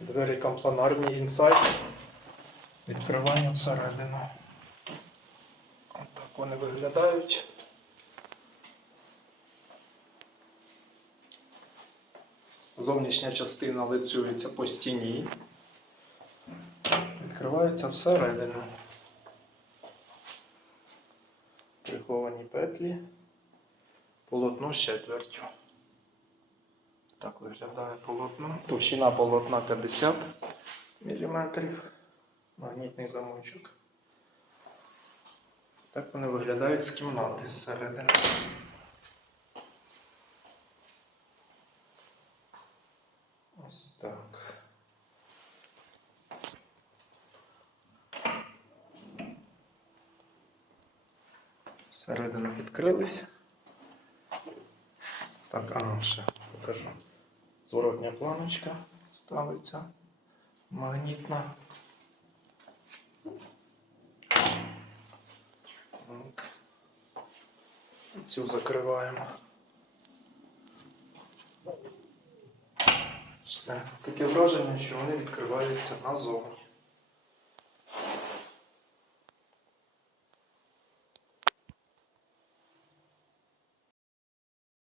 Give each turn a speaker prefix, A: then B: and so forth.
A: Двері компланарні інсайд. Відкривання всередину. Отак вони виглядають. Зовнішня частина лицюється по стіні. Відкривається всередину. Приховані петлі. Полотно з четвертю. Так виглядає полотно. Товщина полотна 50 мм. Магнітний замочок. Так вони виглядають з кімнати зсередини. Ось так. Всередину відкрились. Так, а ще покажу. Зворотня планочка ставиться магнітна. Цю закриваємо. Все. Таке враження, що вони відкриваються назовні.